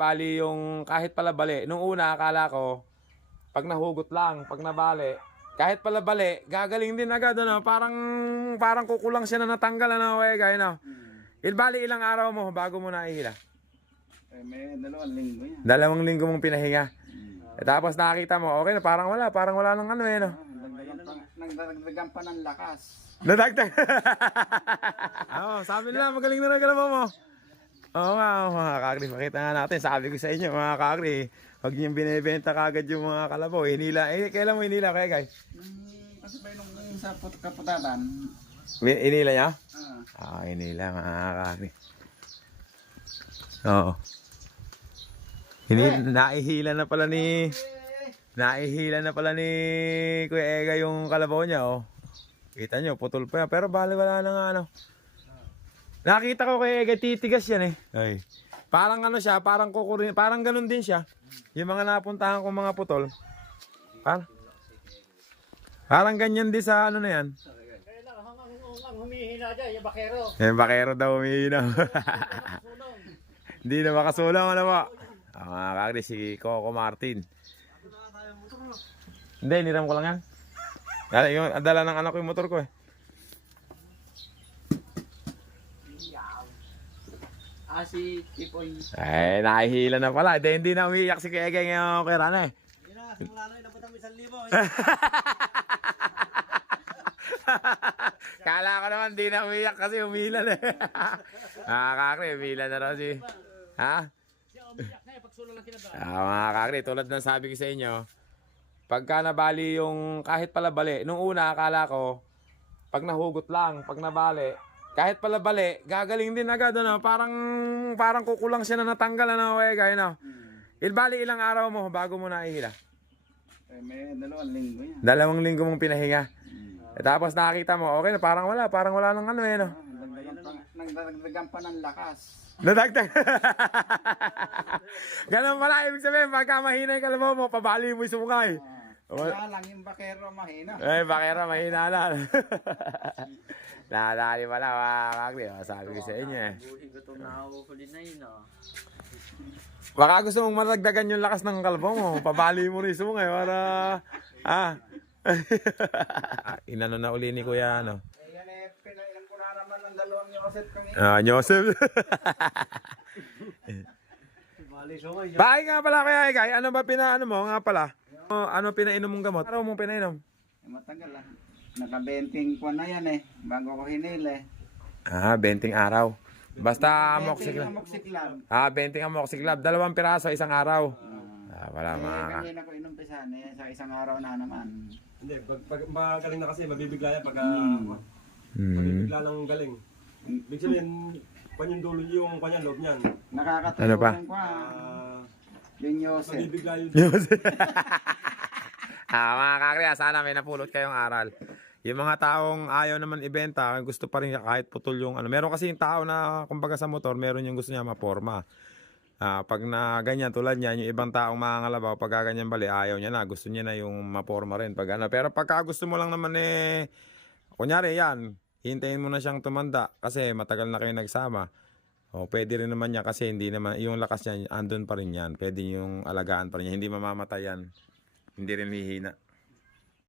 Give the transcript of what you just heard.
bali yung kahit pala bali. Nung una akala ko pag nahugot lang, pag nabali, kahit pala bali, gagaling din agad ano, parang kukulang siya na natanggal ano, gaya no. Bali ilang araw mo bago mo naihila? May 2 linggo yan. 2 linggo mong pinahinga. Tapos nakakita mo, okay na, parang wala nang ano no. Nagdagdagan pa ng lakas. Nadagdag. Sabi nila magaling na kalabaw mo. Oo nga, mga kakri, makita nga natin. Sabi ko sa inyo, mga kakri, huwag niyong binibenta kagad yung mga kalabaw. Hinila. Kailan mo hinila kaya, guys? Kasi ba nung sa kaputatan? Hinila niya? Ah. Hinila, mga kakri. Oo. Naihila na pala ni Kuya Ega yung kalabaw niya, oh. Kita nyo, putol pa yan. Pero bali wala na nga, ano. Nakita ko kay Ega, titigas yan eh. Ay. Parang ano siya, parang kukurin, parang ganun din siya. Yung mga napuntahan kong mga putol. Parang ganyan din sa ano na yan. Kaya lang, ang humihina dyan, yung bakero. Yung bakero daw humihina. Hindi na makasulong, ano ba? Mga kakri, si Coco Martin. Hindi, niram ko lang yan. Dala ng anak ko yung motor ko eh. Si Tipoy. Ay, nakihila na pala. Hindi na umiiyak si Kege ngayon kay Rana eh. Hindi na, simula na inabot ang 1,000 Kala ko naman di na umiiyak kasi umilan eh. Kakri, umilan na raw si... Ha? Siya umiyak na pag sulo lang kinabay. Mga kakri, tulad ng sabi ko sa inyo, pagka nabali yung kahit pala bali, nung una akala ko pag nahugot lang, pag nabali, kahit pala bali, gagaling din agad ano, parang kukulang siya na natanggal ano, gaya no. Bali ilang araw mo bago mo naihila? May 2 linggo yan. 2 linggo mong pinahinga. Tapos nakakita mo, okay na, parang wala nang ano no. Nagdagdagan pa ng lakas. Nadagdag. Ganun pala, ibig sabihin, pagka mahina yung kalabaw mo, pabali mo yung sumukay. Kaya lang yung bakero mahina. Bakera, mahina na. Nadali pala, mga kakri. Sabi ko sa inyo eh. Buhay ko ito nahuhuli na yun Baka gusto mong maragdagan yung lakas ng kalabaw mo. Pabali mo rin yung sumukay para... Inano na uli ni Kuya, ano? Yan eh, pinailan ko na naman ng 2 Joseph kami. Joseph. Bali, so ngayon. Bakit nga pala Kuya Egay? Ano ba pinaano mo nga pala? Ano pinainom mong gamot? Araw mong pinainom? Matagal lang. Naka-benting ko na yan eh. Bago ko hinili. 20 araw. Basta amoxicillab. Amoxicillab. 20 amoxicillab. 2 piraso, isang araw. Wala mga Kanina ko inumpisahan eh. Sa isang araw na naman. Hindi, pag magaling na kasi, mabibigla yan pag Hmm. mabibigla ng galing. Ibig sabihin, yung dulo yung kanya loob niyan. Nakakatulong Ano pa? ko Ah, yung Joseph. mabibigla yung Mga kakriya, sana may napulot kayong aral. Yung mga taong ayaw naman ibenta, gusto pa rin kahit putol yung ano. Meron kasi yung tao na kumbaga sa motor, meron yung gusto niya maporma. Pag na ganyan tulad niyan, yung ibang taong mangangalabaw, pag ganyan bali, ayaw niya na. Gusto niya na yung maporma rin. Pag ano. Pero pagka gusto mo lang naman kunyari yan, hintayin mo na siyang tumanda kasi matagal na kayo nagsama. Pwede rin naman niya kasi hindi naman, yung lakas niya, andun pa rin yan. Pwede yung alagaan pa rin niya. Hindi mamamatay yan. Hindi rin hihina.